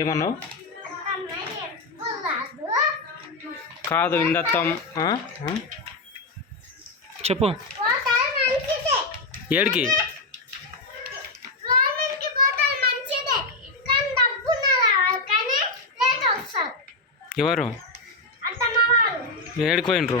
ఏమన్నావు? కాదు ఇందత్తం? చెప్పు. ఏడికి? ఎవరు? ఏడికి పోయినరు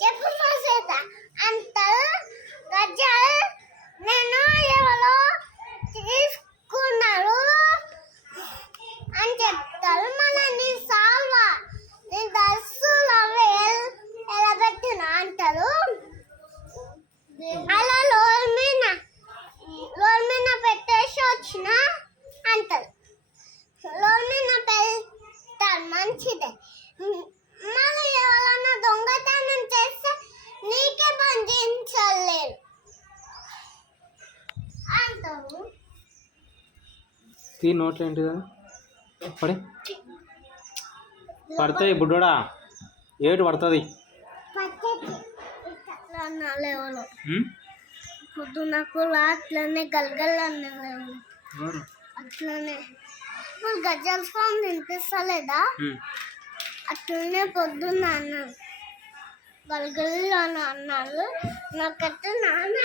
చెప్పు మసేత అంత గజ్జలు నేను మంచిదే. మళ్ళీ ఎవరన్నా దొంగతనం చేస్తే నీకే బంధించలేరు. అంటారు తీ నోట్లో ఏంటి కదా పడే. పడతాయి బుడ్డోడా. ఏటు పడుతుంది? పొద్దునకు అట్లనే గలగల? అట్లనే ఇప్పుడు గజ్జల ఫామ్ వినిపిస్తలేదా. అట్లనే పొద్దున్న అన్నారు గలగలు అని అన్నారు నాకైతే నాన్న